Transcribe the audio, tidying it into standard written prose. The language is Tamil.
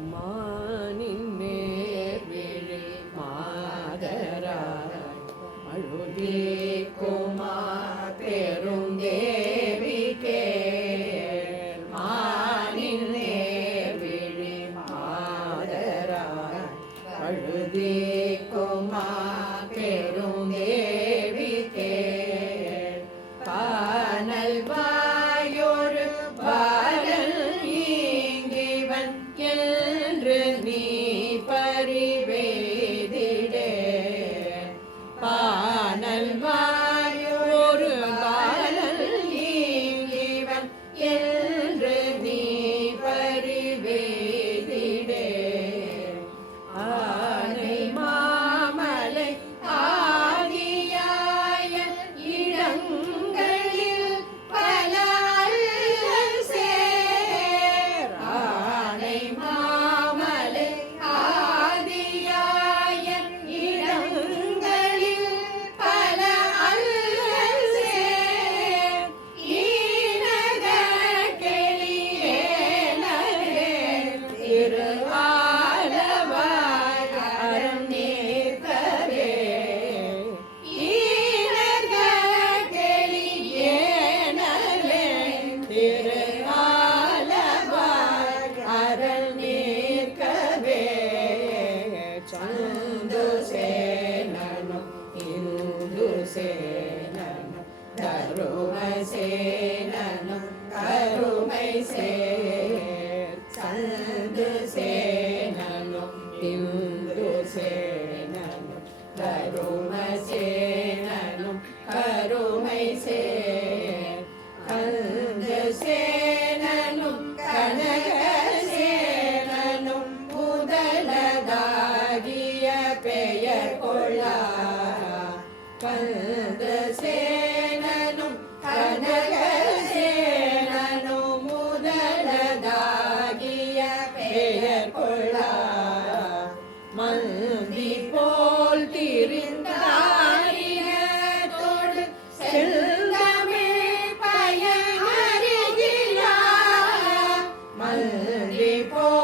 மானின் நேர்விழி மாதராய் அழுதி குமா பெருந்தேவி கேள். மானின் நேர்விழி மாதராய் அழுதி குமா பெருந்தேவி கேள். பானல் வாயோரு பாலல் ஈங்கிவன் என்று நீ பரிவேதிடே. பானல் வாயோரு பாலல் ஈங்கிவன் என்று நீ பரிவேதிடே. ஆனை மாமலை ஆதியாய இடங்களில் பல அல்லல் சேர். ஆனை மாமலை ஆதியாய இடங்களில் பல அல்லல் சேர். ஈனக கெளியேனகே திருவாலவாய் அறம் நீர்க்கவே. ஈனக கெளியேனகே திருவாலவாய் அறம் நீர்க்கவே. சந்து சேனனும் இந்து சேனனும் தரும சேனனும் கருமை சேர். சந்து சேனனும் இந்து சேனனும் தரும சேனனும் கருமை சேர். கந்த சேனனும் கனக சேனனும் முதலதாகிய பெயர் கொள்ளா. கந்த சேனனும் கனக சேனனும் முதலதாகிய பெயர் கொள்ளா. மந்தி போல் திரிந்தாரினத்தோடு செந்தமிழ் பயனறிகிலா. மந்தி போல்